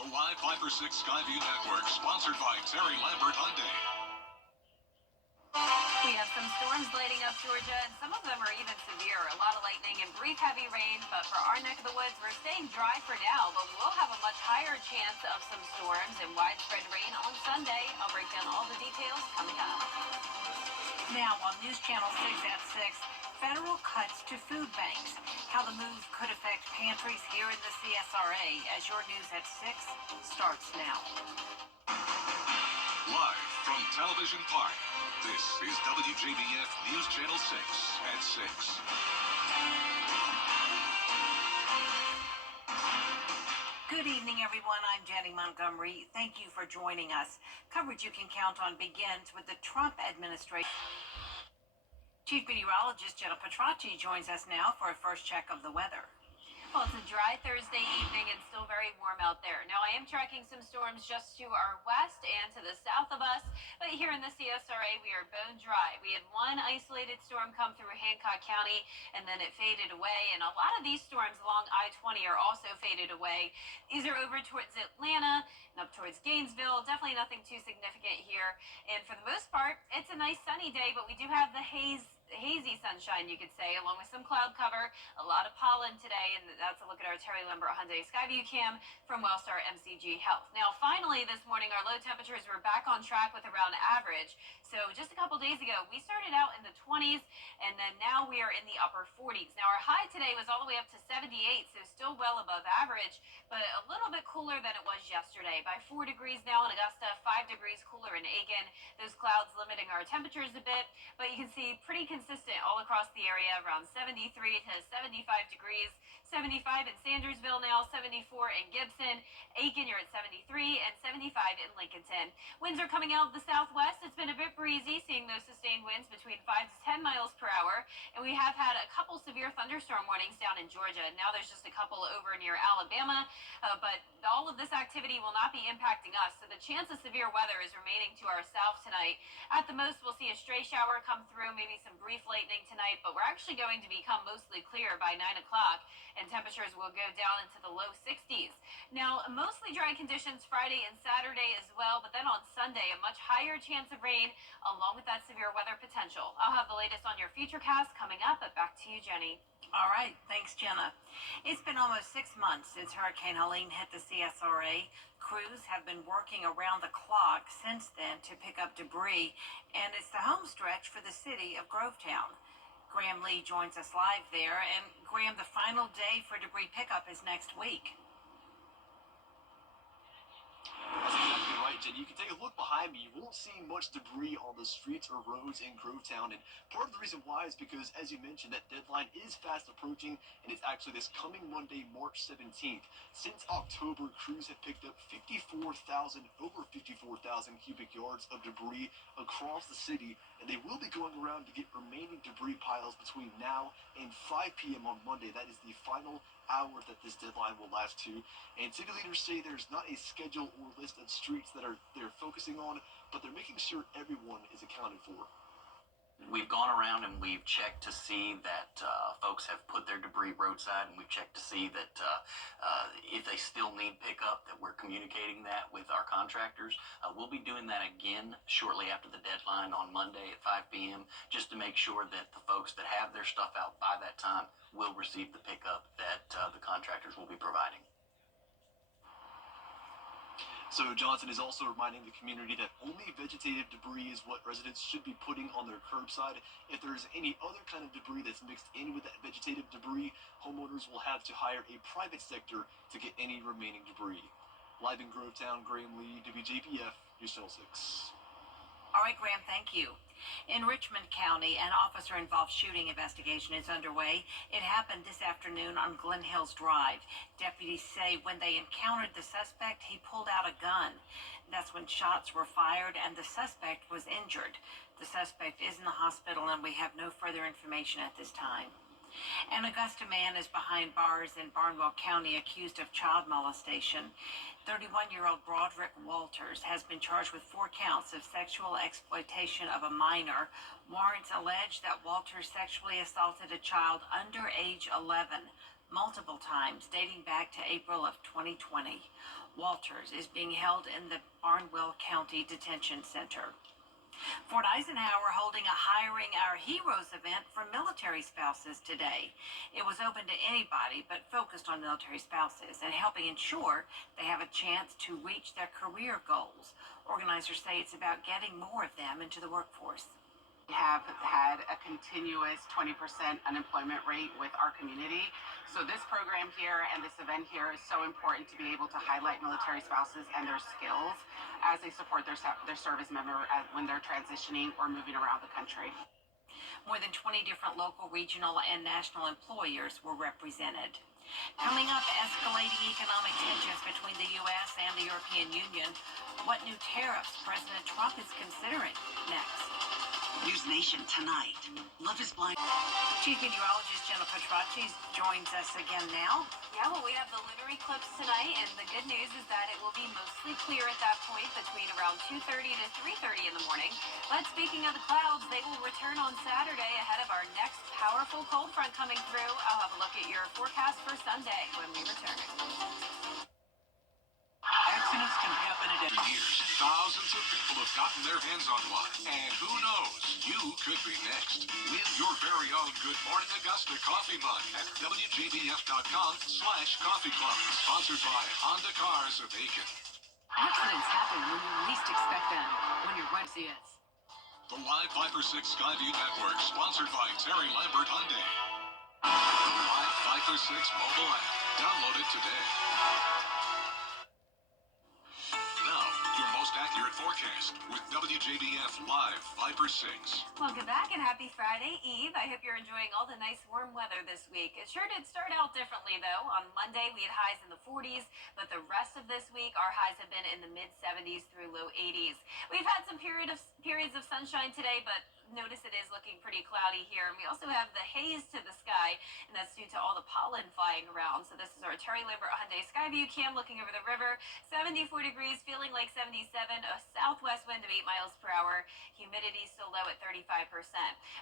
The Live 5 for 6 Skyview Network, sponsored by Terry Lambert Hyundai. We have some storms lighting up Georgia, and some of them are even severe. A lot of lightning and brief heavy rain, but for our neck of the woods, we're staying dry for now, but we'll have a much higher chance of some storms and widespread rain on Sunday. I'll break down all the details coming up. Now on News Channel 6 at 6, federal cuts to food banks. How the move could affect pantries here in the CSRA as your News at 6 starts now. Live from Television Park, this is WJBF News Channel 6 at 6. Good evening, everyone. I'm Jenny Montgomery. Thank you for joining us. Coverage you can count on begins with the Trump administration. Chief Meteorologist Jenna Petracci joins us now for a first check of the weather. Well, it's a dry Thursday evening and still very warm out there. Now, I am tracking some storms just to our west and to the south of us, but here in the CSRA, we are bone dry. We had one isolated storm come through Hancock County, and then it faded away, and a lot of these storms along I-20 are also faded away. These are over towards Atlanta and up towards Gainesville. Definitely nothing too significant here, and for the most part, it's a nice sunny day, but we do have the hazy sunshine, you could say, along with some cloud cover, a lot of pollen today, and that's a look at our Terry Lambert Hyundai Skyview cam from Wellstar MCG Health. Now, finally, this morning, our low temperatures were back on track with around average. So just a couple days ago, we started out in the 20s, and then now we are in the upper 40s. Now, our high today was all the way up to 78, so still well above average, but a little bit cooler than it was yesterday. By 4 degrees now in Augusta, 5 degrees cooler in Aiken. Those clouds limiting our temperatures a bit, but you can see pretty consistent all across the area, around 73 to 75 degrees. 75 in Sandersville now, 74 in Gibson. Aiken, you're at 73, and 75 in Lincolnton. Winds are coming out of the southwest. It's been a bit breezy, seeing those sustained winds between 5 to 10 miles per hour. And we have had a couple severe thunderstorm warnings down in Georgia. Now there's just a couple over near Alabama, but all of this activity will not be impacting us. So the chance of severe weather is remaining to our south tonight. At the most, we'll see a stray shower come through, maybe some brief lightning tonight, but we're actually going to become mostly clear by 9 o'clock, and temperatures will go down into the low 60s. Now, mostly dry conditions Friday and Saturday as well, but then on Sunday, a much higher chance of rain, along with that severe weather potential. I'll have the latest on your Futurecast coming up, but back to you, Jenny. All right. Thanks, Jenna. It's been almost 6 months since Hurricane Helene hit the CSRA. Crews have been working around the clock since then to pick up debris, and it's the home stretch for the city of Grovetown. Graham Lee joins us live there, and Graham, the final day for debris pickup is next week. That's exactly right, Jen. You can take a look behind me. You won't see much debris on the streets or roads in Grovetown, and part of the reason why is because, as you mentioned, that deadline is fast approaching, and it's actually this coming Monday, March 17th. Since October, crews have picked up over 54,000 cubic yards of debris across the city, and they will be going around to get remaining debris piles between now and 5 p.m. on Monday. That is the final hour that this deadline will last to, and city leaders say there's not a schedule or list of streets that they're focusing on, but they're making sure everyone is accounted for. We've gone around and we've checked to see that folks have put their debris roadside, and we've checked to see that if they still need pickup, that we're communicating that with our contractors. We'll be doing that again shortly after the deadline on Monday at 5 p.m. just to make sure that the folks that have their stuff out by that time will receive the pickup that the contractors will be providing. So Johnson is also reminding the community that only vegetative debris is what residents should be putting on their curbside. If there's any other kind of debris that's mixed in with that vegetative debris, homeowners will have to hire a private sector to get any remaining debris. Live in Grovetown, Graham Lee, WJBF, News Channel 6. All right, Graham, thank you. In Richmond County, an officer-involved shooting investigation is underway. It happened this afternoon on Glen Hills Drive. Deputies say when they encountered the suspect, he pulled out a gun. That's when shots were fired and the suspect was injured. The suspect is in the hospital, and we have no further information at this time. An Augusta man is behind bars in Barnwell County accused of child molestation. 31-year-old Broderick Walters has been charged with 4 counts of sexual exploitation of a minor. Warrants allege that Walters sexually assaulted a child under age 11. multiple times dating back to April of 2020. Walters is being held in the Barnwell County Detention Center. Fort Eisenhower holding a Hiring Our Heroes event for military spouses today. It was open to anybody but focused on military spouses and helping ensure they have a chance to reach their career goals. Organizers say it's about getting more of them into the workforce. We have had a continuous 20% unemployment rate with our community. So this program here and this event here is so important to be able to highlight military spouses and their skills as they support their service member when they're transitioning or moving around the country. More than 20 different local, regional, and national employers were represented. Coming up, escalating economic tensions between the U.S. and the European Union. What new tariffs President Trump is considering next. News Nation tonight. Love is Blind. Chief Meteorologist Jenna Petracci joins us again now. Yeah, well, we have the lunar eclipse tonight, and the good news is that it will be mostly clear at that point between around 2:30 to 3:30 in the morning. But speaking of the clouds, they will return on Saturday ahead of our next powerful cold front coming through. I'll have a look at your forecast for Sunday when we return. Accidents can happen at For years, thousands of people have gotten their hands on one. And who knows, you could be next. Win your very own Good Morning Augusta coffee mug at WJBF.com/coffee club. Sponsored by Honda Cars of Aiken. Accidents happen when you least expect them. When you're right, see it. The Live Viper 6 Skyview Network, sponsored by Terry Lambert Hyundai. The Live Viper 6 mobile app. Download it today. Now, your most accurate forecast with WJBF Live Viper 6. Welcome back and happy Friday Eve. I hope you're enjoying all the nice warm weather this week. It sure did start out differently though. On Monday we had highs in the 40s, but the rest of this week our highs have been in the mid 70s through low 80s. We've had some periods of sunshine today, but notice it is looking pretty cloudy here. And we also have the haze to the sky, and that's due to all the pollen flying around. So this is our Terry Lambert Hyundai Skyview cam looking over the river. 74 degrees, feeling like 77, a southwest wind of 8 miles per hour. Humidity still low at 35%.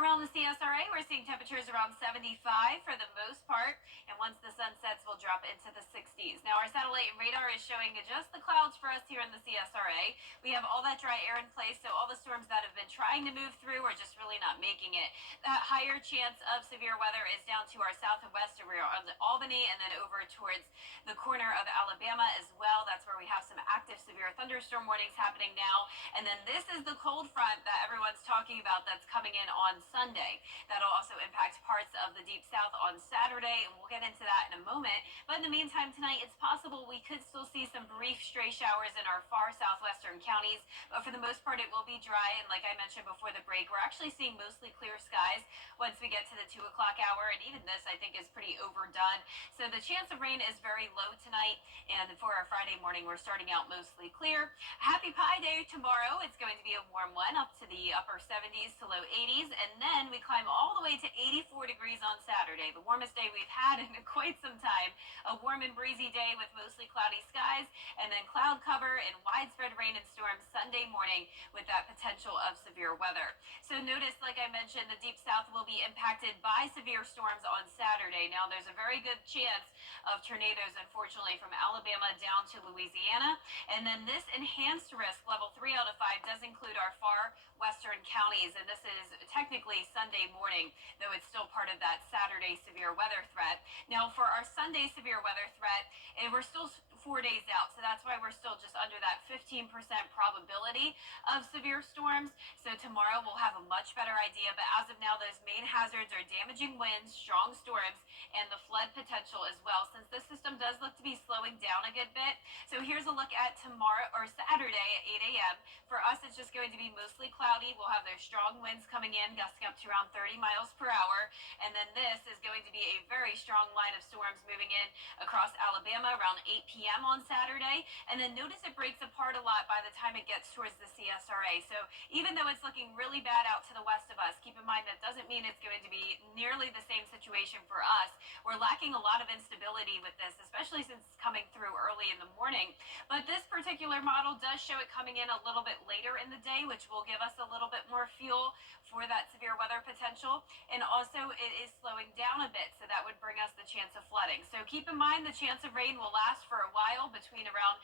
Around the CSRA, we're seeing temperatures around 75 for the most part. And once the sun sets, we'll drop into the 60s. Now, our satellite and radar is showing just the clouds for us here in the CSRA. We have all that dry air in place, so all the storms that have been trying to move through are just really not making it. That higher chance of severe weather is down to our south and west around Albany and then over towards the corner of Alabama as well. That's where we have some active severe thunderstorm warnings happening now. And then this is the cold front that everyone's talking about that's coming in on Sunday. That'll also impact parts of the deep south on Saturday, and we'll get into that in a moment. But in the meantime, tonight it's possible we could still see some brief stray showers in our far southwestern counties, but for the most part it will be dry. And like I mentioned before the break, we're actually seeing mostly clear skies once we get to the 2 o'clock hour, and even this I think is pretty overdone. So the chance of rain is very low tonight, and for our Friday morning we're starting out mostly clear. Happy Pi Day tomorrow. It's going to be a warm one up to the upper 70s to low 80s, and then we climb all the way to 84 degrees on Saturday, the warmest day we've had in quite some time. A warm and breezy day with mostly cloudy skies, and then cloud cover and widespread rain and storms Sunday morning with that potential of severe weather. So notice, like I mentioned, the deep south will be impacted by severe storms on Saturday. Now, there's a very good chance of tornadoes, unfortunately, from Alabama down to Louisiana. And then this enhanced risk, level 3 out of 5, does include our far western counties. And this is technically Sunday morning, though it's still part of that Saturday severe weather threat. Now, for our Sunday severe weather threat, and we're still 4 days out, so that's why we're still just under that 15% probability of severe storms. So tomorrow we'll have a much better idea, but as of now, those main hazards are damaging winds, strong storms, and the flood potential as well, since this system does look to be slowing down a good bit. So here's a look at tomorrow, or Saturday at 8 a.m. For us, it's just going to be mostly cloudy. We'll have those strong winds coming in, gusting up to around 30 miles per hour, and then this is going to be a very strong line of storms moving in across Alabama around 8 p.m. p.m. on Saturday. And then notice it breaks apart a lot by the time it gets towards the CSRA. So even though it's looking really bad out to the west of us, keep in mind that doesn't mean it's going to be nearly the same situation for us. We're lacking a lot of instability with this, especially since it's coming through early in the morning. But this particular model does show it coming in a little bit later in the day, which will give us a little bit more fuel for that severe weather potential. And also it is slowing down a bit, so that would bring us the chance of flooding. So keep in mind the chance of rain will last for a while, between around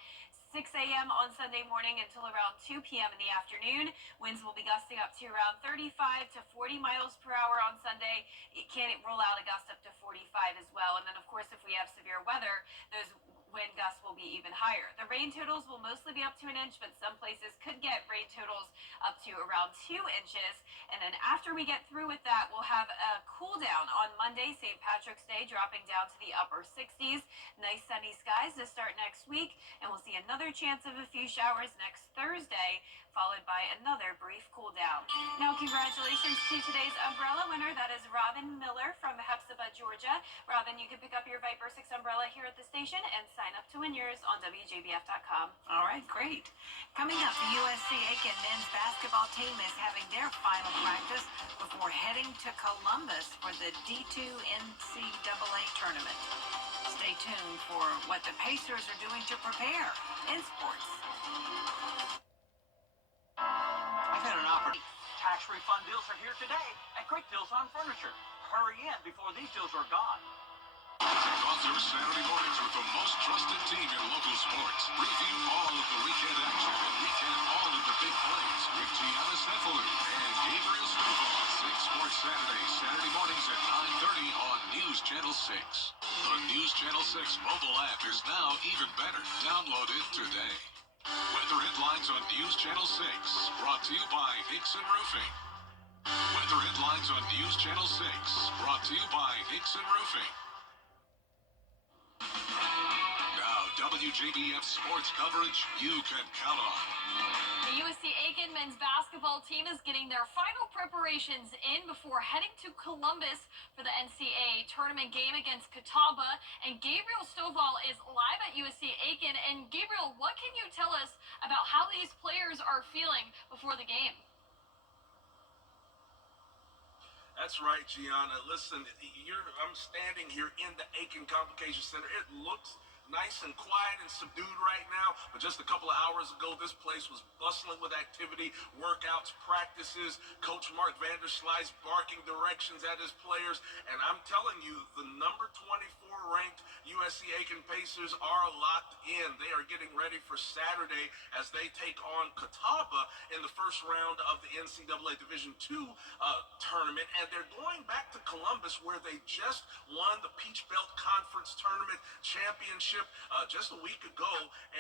6 a.m. on Sunday morning until around 2 p.m. in the afternoon. Winds will be gusting up to around 35 to 40 miles per hour on Sunday. It can roll out a gust up to 45 as well. And then, of course, if we have severe weather, those wind gusts will be even higher. The rain totals will mostly be up to an inch, but some places could get rain totals up to around 2 inches. And then after we get through with that, we'll have a cool down on Monday, St. Patrick's Day, dropping down to the upper 60s. Nice sunny skies to start next week, and we'll see another chance of a few showers next Thursday, followed by another brief cool down. Now, congratulations to today's umbrella winner. That is Robin Miller from Hepzibah, Georgia. Robin, you can pick up your Viper 6 umbrella here at the station and sign up to win yours on WJBF.com. All right, great. Coming up, the USC Aiken men's basketball team is having their final practice before heading to Columbus for the D2 NCAA tournament. Stay tuned for what the Pacers are doing to prepare in sports. I've had an opportunity. Tax refund deals are here today at Great Deals on Furniture. Hurry in before these deals are gone. Kick off your Saturday mornings with the most trusted team in local sports. Review all of the weekend action and recap all of the big plays with Gianna Cephalou and Gabriel Stovall on 6 Sports Saturday, Saturday mornings at 9:30 on News Channel 6. The News Channel 6 mobile app is now even better. Download it today. Weather headlines on News Channel 6, brought to you by Hickson Roofing. Weather headlines on News Channel 6, brought to you by Hickson Roofing. Now, WJBF sports coverage you can count on. The USC Aiken men's basketball team is getting their final preparations in before heading to Columbus for the NCAA tournament game against Catawba. And Gabriel Stovall is live at USC Aiken. And Gabriel, what can you tell us about how these players are feeling before the game? That's right, Gianna. Listen, I'm standing here in the Aiken Convocation Center. It looks nice and quiet and subdued right now, but just a couple of hours ago, this place was bustling with activity, workouts, practices. Coach Mark Vanderslice barking directions at his players, and I'm telling you, the number 24 ranked USC Aiken Pacers are locked in. They are getting ready for Saturday as they take on Catawba in the first round of the NCAA Division II tournament, and they're going back to Columbus where they just won the Peach Belt Conference Tournament Championship just a week ago,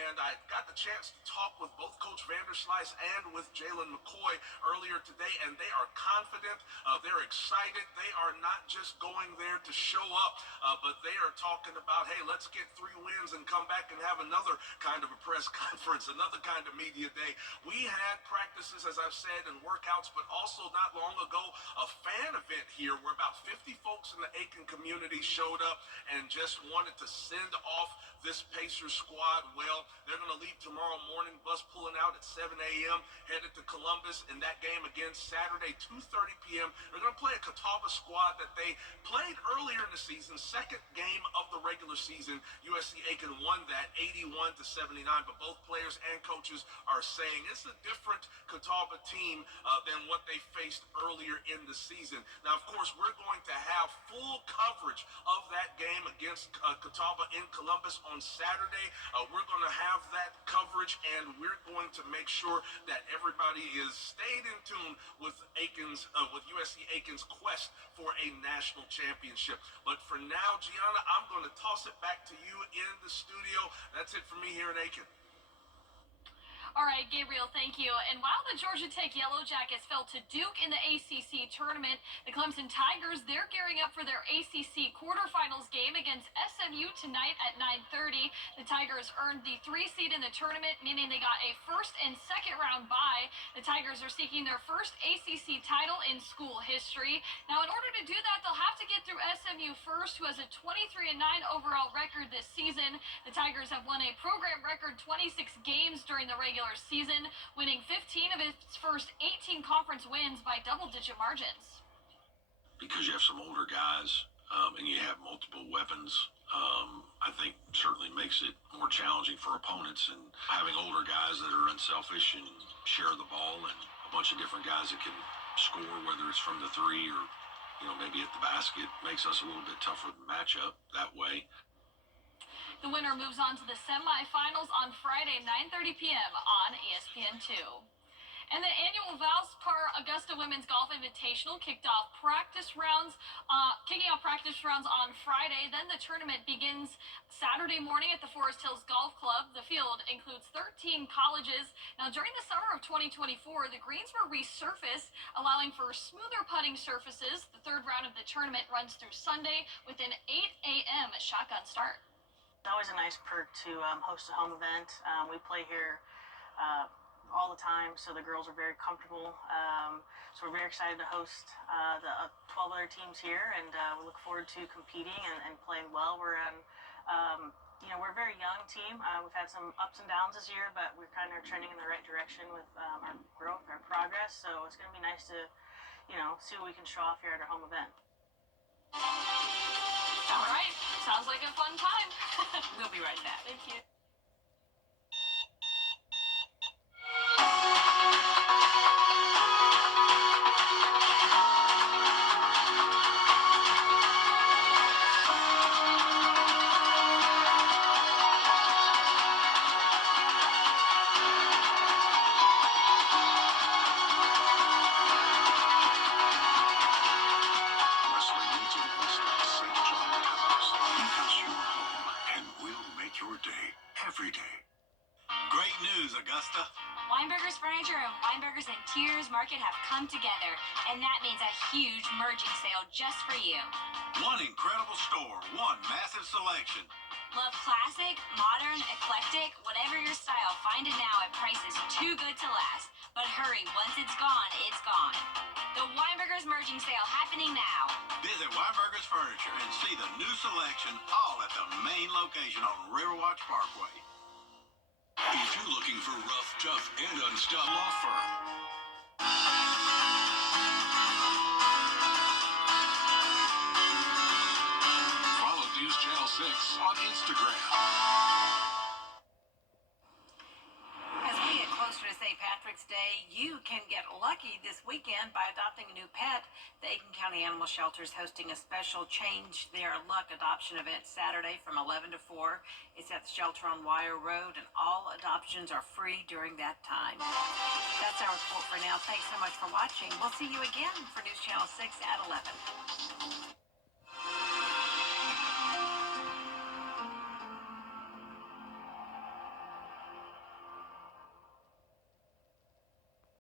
and I got the chance to talk with both Coach Vanderslice and with Jalen McCoy earlier today, and they are confident, they're excited, they are not just going there to show up, but they are talking about, hey, let's get 3 wins and come back and have another kind of a press conference, another kind of media day. We had practices, as I've said, and workouts, but also not long ago, a fan event here where about 50 folks in the Aiken community showed up and just wanted to send off this Pacers squad. Well, they're going to leave tomorrow morning, bus pulling out at 7 a.m., headed to Columbus in that game again Saturday, 2:30 p.m. They're going to play a Catawba squad that they played earlier in the season, second game of the regular season. USC Aiken won that 81-79, but both players and coaches are saying it's a different Catawba team than what they faced earlier in the season. Now, of course, we're going to have full coverage of that game against Catawba in Columbus on Saturday. We're going to have that coverage, and we're going to make sure that everybody is stayed in tune with USC Aiken's quest for a national championship. But for now, Gianna, I'm going to toss it back to you in the studio. That's it for me here in Aiken. All right, Gabriel, thank you. And while the Georgia Tech Yellow Jackets fell to Duke in the ACC tournament, the Clemson Tigers, they're gearing up for their ACC quarterfinals game against SMU tonight at 9:30. The Tigers earned the 3 seed in the tournament, meaning they got a first and second round bye. The Tigers are seeking their first ACC title in school history. Now, in order to do that, they'll have to get through SMU first, who has a 23-9 overall record this season. The Tigers have won a program record 26 games during the regular season, winning 15 of its first 18 conference wins by double-digit margins. Because you have some older guys and you have multiple weapons, I think certainly makes it more challenging for opponents. And having older guys that are unselfish and share the ball, and a bunch of different guys that can score, whether it's from the 3 or maybe at the basket, makes us a little bit tougher to match up that way. The winner moves on to the semifinals on Friday, 9:30 p.m. on ESPN2. And the annual Valspar Augusta Women's Golf Invitational kicking off practice rounds on Friday. Then the tournament begins Saturday morning at the Forest Hills Golf Club. The field includes 13 colleges. Now, during the summer of 2024, the greens were resurfaced, allowing for smoother putting surfaces. The third round of the tournament runs through Sunday with an 8 a.m. shotgun start. It's always a nice perk to host a home event. We play here all the time, so the girls are very comfortable. So we're very excited to host the 12 other teams here, and we look forward to competing and playing well. We're we're a very young team. We've had some ups and downs this year, but we're kind of trending in the right direction with our growth, our progress. So it's going to be nice to, see what we can show off here at our home event. All right. Sounds like a fun time. We'll be right back. Thank you. Every day. Great news, Augusta. Weinberger's Furniture and Weinberger's Interiors Market have come together, and that means a huge merging sale just for you. One incredible store, one massive selection. Love classic, modern, eclectic, whatever your style, find it now at prices too good to last. But hurry, once it's gone, it's gone. The Weinberger's merging sale happening now. Visit Weinberger's Furniture and see the new selection, all at the main location on Riverwatch Parkway. If you're looking for rough, tough, and unstoppable law firm, follow News Channel 6 on Instagram. As we get closer to St. Patrick's Day, you can get lucky this weekend by adopting a new pet. The Aiken County Animal Shelter is hosting a special Change Their Luck adoption event Saturday from 11 to 4. It's at the shelter on Wire Road, and all adoptions are free during that time. That's our report for now. Thanks so much for watching. We'll see you again for News Channel 6 at 11.